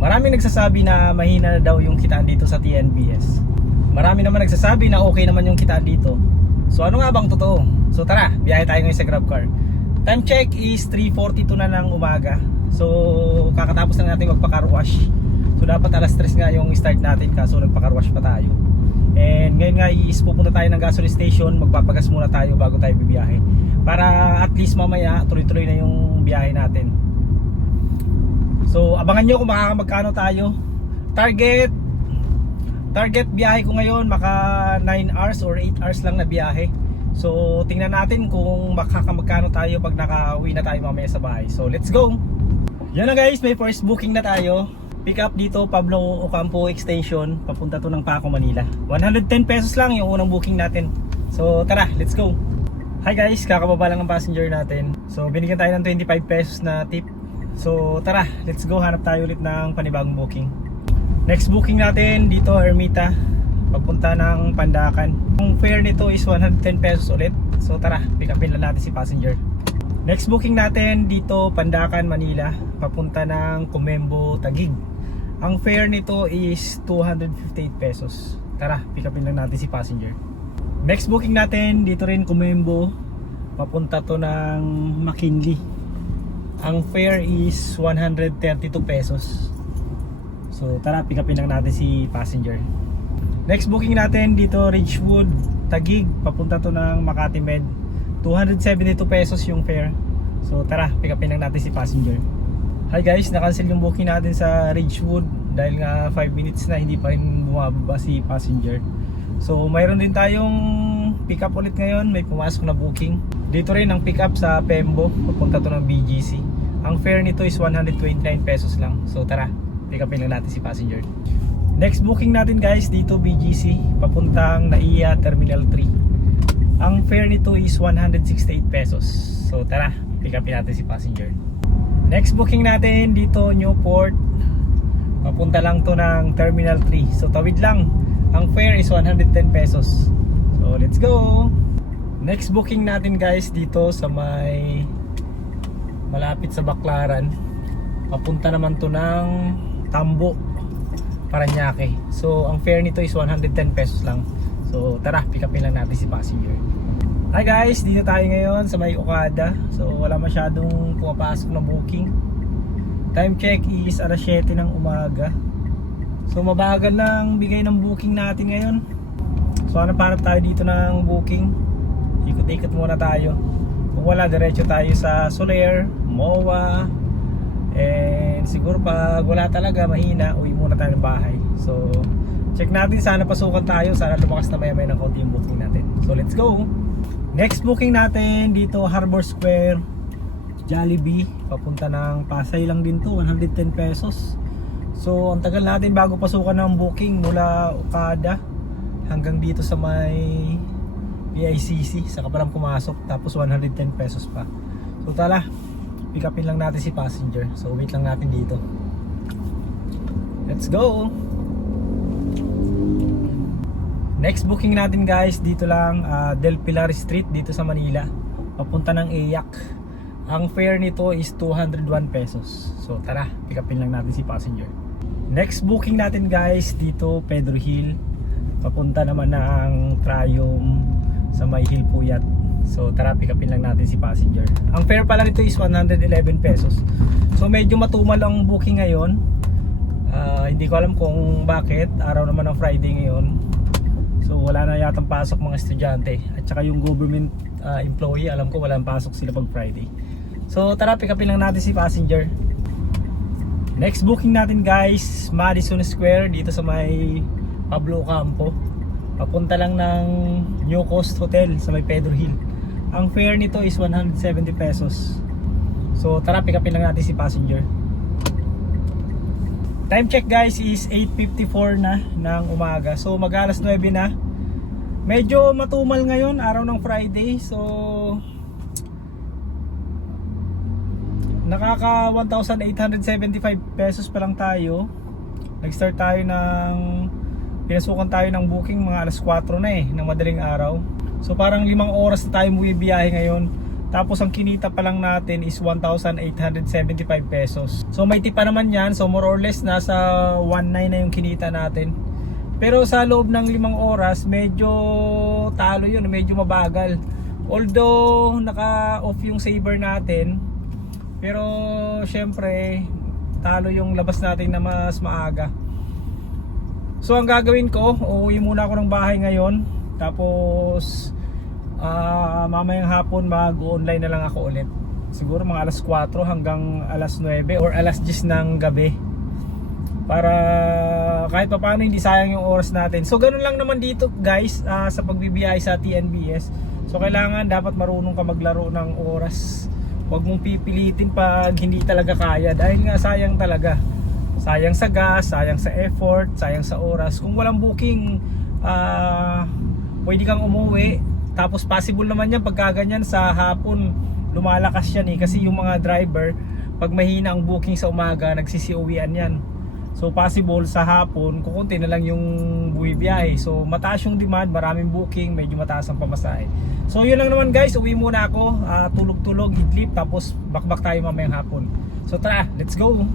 Maraming nagsasabi na mahina na daw yung kitaan dito sa TNBS. Marami naman nagsasabi na okay naman yung kitaan dito. So ano nga bang totoo? So tara, biyahe tayo ngayon sa GrabCar. Time check is 3:42 na ng umaga. So kakatapos na natin magpa-car wash. So dapat alas 3 nga yung start natin, kaso nagpa-car wash pa tayo. And ngayon nga pupunta tayo ng gasoline station, magpapagas muna tayo bago tayo bibiyahe. Para at least mamaya tuloy-tuloy na yung biyahe natin. So abangan nyo kung magkano tayo. Target biyahe ko ngayon maka 9 hours or 8 hours lang na biyahe. So tingnan natin kung magkano tayo pag nakauwi na tayo mamaya sa bahay. So let's go. Yan na guys, may first booking na tayo. Pick up dito Pablo Ocampo Extension, papunta to ng Paco, Manila. 110 pesos lang yung unang booking natin. So tara, let's go. Hi guys, kakababa lang ng passenger natin. So binigyan tayo ng 25 pesos na tip. So tara, let's go, hanap tayo ulit ng panibagong booking. Next booking natin dito Ermita, papunta ng Pandacan. Yung fare nito is 110 pesos ulit. So tara, pick upin lang natin si passenger. Next booking natin dito Pandacan, Manila, papunta ng Comembo, Taguig. Ang fare nito is 258 pesos. Tara, pick upin lang natin si passenger. Next booking natin dito rin Comembo, papunta to ng McKinley. Ang fare is 132 pesos. So tara, pick upin lang natin si passenger. Next booking natin dito Ridgewood, Taguig, papunta to ng Makati Med. 272 pesos yung fare. So tara, pick upin lang natin si passenger. Hi guys, na-cancel yung booking natin sa Ridgewood dahil nga 5 minutes na hindi pa rin bumababa si passenger. So mayroon din tayong pick up ulit ngayon, may pumasok na booking. Dito rin ang pick up sa Pembo, papunta to ng BGC. Ang fare nito is 129 pesos lang. So tara, pick upin lang natin si passenger. Next booking natin guys dito BGC, papuntang NAIA Terminal 3. Ang fare nito is 168 pesos. So tara, pick upin natin si passenger. Next booking natin dito Newport, papunta lang to ng Terminal 3. So tawid lang. Ang fare is 110 pesos. So let's go. Next booking natin guys dito sa may malapit sa Baclaran, papunta naman to ng Tambo, Paranaque. So ang fare nito is 110 pesos lang. So tara, pick upin lang natin si passenger. Hi guys, dito tayo ngayon sa may Okada. So wala masyadong pumapasok na booking. Time check is alas 7 ng umaga. So mabagal lang bigay ng booking natin ngayon. So hanap tayo dito ng booking. Ikot-ikot muna tayo. Kung wala, diretso tayo sa Soler, MOA. And siguro pag wala talaga, mahina, uwi muna tayo ng bahay. So check natin, sana pasukan tayo, sana lumakas na maya ng konti yung booking natin. So let's go. Next booking natin dito Harbor Square, Jollibee, papunta ng Pasay lang din to, 110 pesos. So ang tagal natin bago pasukan ng booking mula Okada hanggang dito sa may PICC, saka pa lang pumasok, tapos 110 pesos pa. So tala, pick upin lang natin si passenger. So wait lang natin dito. Let's go. Next booking natin guys dito lang Del Pilar Street dito sa Manila, papunta ng EYAC. Ang fare nito is 201 pesos. So tara, pick upin lang natin si passenger. Next booking natin guys dito Pedro Hill, papunta naman ng Triumph sa may Hill Puyat. So tara, pick upin lang natin si passenger. Ang fare pala nito is 111 pesos. So medyo matumal ang booking ngayon. Hindi ko alam kung bakit, araw naman ng Friday ngayon. So wala na yatang pasok mga estudyante. At saka yung government employee, alam ko walang pasok sila pag Friday. So tara, pick upin lang natin si passenger. Next booking natin guys, Madison Square dito sa may Pablo Ocampo, papunta lang ng New Coast Hotel sa may Pedro Hill. Ang fare nito is 170 pesos. So tara, pick upin lang natin si passenger. Time check guys is 8:54 na ng umaga. So mag alas 9 na. Medyo matumal ngayon, araw ng Friday. So nakaka 1,875 pesos pa lang tayo. Nag-start tayo pinasukan tayo ng booking mga alas 4 na ng madaling araw. So parang 5 oras na tayo bumibiyahe ngayon Tapos ang kinita pa lang natin is 1,875 pesos. So may tipa naman yan. So more or less nasa 1,900 na yung kinita natin. Pero sa loob ng 5 oras, medyo talo yun, medyo mabagal. Although naka-off yung saver natin, pero syempre talo yung labas natin na mas maaga. So ang gagawin ko, uuwi muna ako ng bahay ngayon. Tapos mamayang hapon mag-online na lang ako ulit. Siguro mga alas 4 hanggang alas 9 or alas 10 ng gabi. Para kahit pa paano hindi sayang yung oras natin. So ganun lang naman dito guys, sa pagbibiyay sa TNBS. So kailangan dapat marunong ka maglaro ng oras. Huwag mong pipilitin pag hindi talaga kaya. Dahil nga sayang talaga. Sayang sa gas, sayang sa effort, sayang sa oras. Kung walang booking, pwede kang umuwi. Tapos possible naman yan pagkaganyan sa hapon lumalakas yan kasi yung mga driver pag mahina ang booking sa umaga nagsisiuwian yan. So possible sa hapon kukunti na lang yung buwibiyahe. So mataas yung demand, maraming booking, medyo mataas ang pamasahe. So yun lang naman guys, uwi muna ako, tulog-tulog, idlip, tapos bakbak tayo mamayang hapon. So tara, let's go!